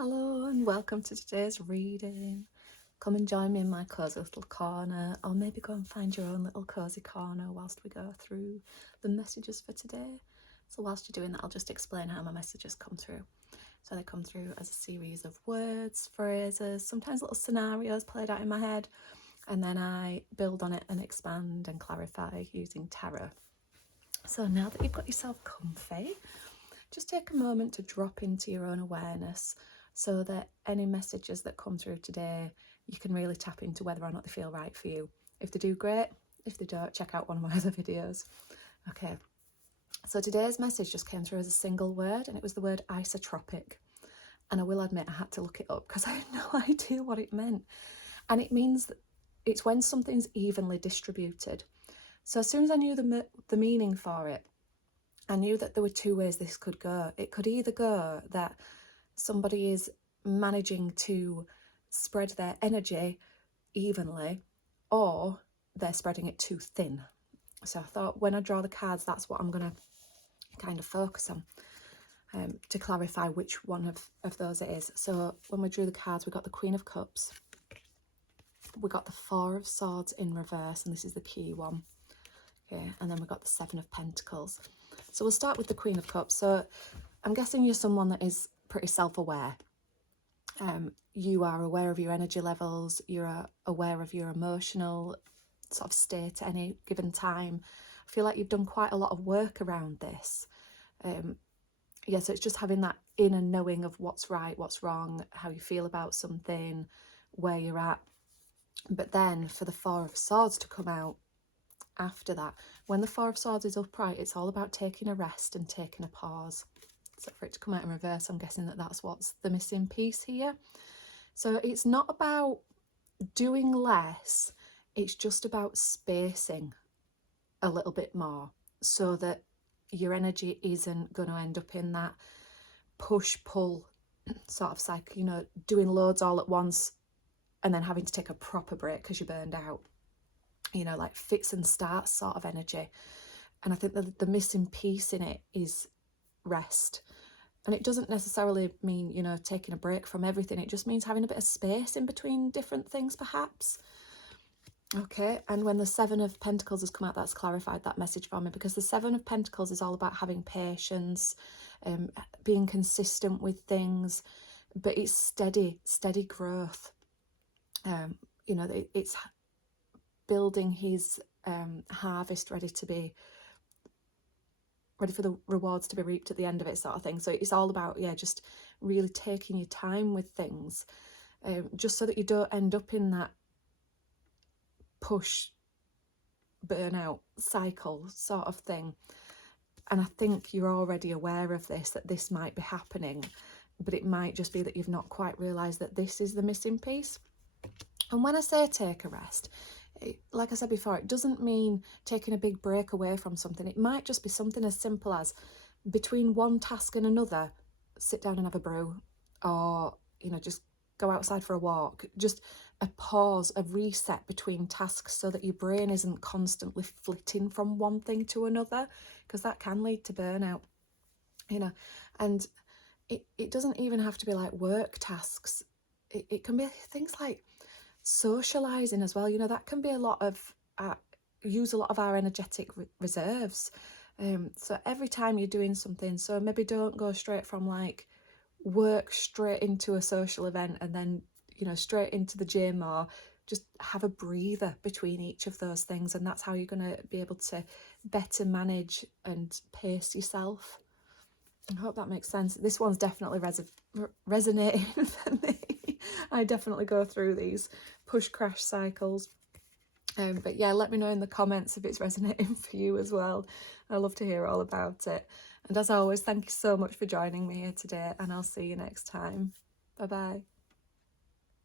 Hello and welcome to today's reading. Come and join me in my cosy little corner, or maybe go and find your own little cosy corner whilst we go through the messages for today. So whilst you're doing that, I'll just explain how my messages come through. So they come through as a series of words, phrases, sometimes little scenarios played out in my head, and then I build on it and expand and clarify using tarot. So now that you've got yourself comfy, just take a moment to drop into your own awareness so that any messages that come through today, you can really tap into whether or not they feel right for you. If they do, great. If they don't, check out one of my other videos. Okay, so today's message just came through as a single word, and it was the word isotropic. And I will admit I had to look it up because I had no idea what it meant. And it means that it's when something's evenly distributed. So as soon as I knew the meaning for it, I knew that there were two ways this could go. It could either go that somebody is managing to spread their energy evenly, or they're spreading it too thin. So I thought when I draw the cards, that's what I'm going to kind of focus on to clarify which one of those it is. So when we drew the cards, we got the Queen of Cups, we got the Four of Swords in reverse, and this is the key one. Okay, and then we got the Seven of Pentacles. So we'll start with the Queen of Cups. So I'm guessing you're someone that is pretty self-aware. You are aware of your energy levels. You're aware of your emotional sort of state at any given time. I feel like you've done quite a lot of work around this. Yeah, so it's just having that inner knowing of what's right, what's wrong, how you feel about something, where you're at. But then for the Four of Swords to come out after that, when the Four of Swords is upright, it's all about taking a rest and taking a pause. So for it to come out in reverse, I'm guessing that that's what's the missing piece here. So it's not about doing less, it's just about spacing a little bit more so that your energy isn't going to end up in that push-pull sort of cycle, you know, doing loads all at once and then having to take a proper break because you're burned out. You know, like fits and starts sort of energy. And I think the missing piece in it is rest. And it doesn't necessarily mean, you know, taking a break from everything. It just means having a bit of space in between different things, perhaps. Okay, and when the Seven of Pentacles has come out, that's clarified that message for me, because the Seven of Pentacles is all about having patience, being consistent with things, but it's steady growth. You know, it's building his harvest ready for the rewards to be reaped at the end of it, sort of thing. So it's all about, yeah, just really taking your time with things, just so that you don't end up in that push burnout cycle sort of thing. And I think you're already aware of this, that this might be happening, but it might just be that you've not quite realised that this is the missing piece. And when I say take a rest, like I said before, it doesn't mean taking a big break away from something. It might just be something as simple as between one task and another, sit down and have a brew, or, you know, just go outside for a walk. Just a pause, a reset between tasks so that your brain isn't constantly flitting from one thing to another, because that can lead to burnout, you know. And it doesn't even have to be like work tasks. It can be things like socializing as well. You know, that can be a lot of use a lot of our energetic reserves. So every time you're doing something, so maybe don't go straight from like work straight into a social event and then, you know, straight into the gym, or just have a breather between each of those things. And that's how you're going to be able to better manage and pace yourself. I hope that makes sense. This one's definitely resonating for me. I definitely go through these push-crash cycles. But yeah, let me know in the comments if it's resonating for you as well. I love to hear all about it. And as always, thank you so much for joining me here today, and I'll see you next time. Bye-bye.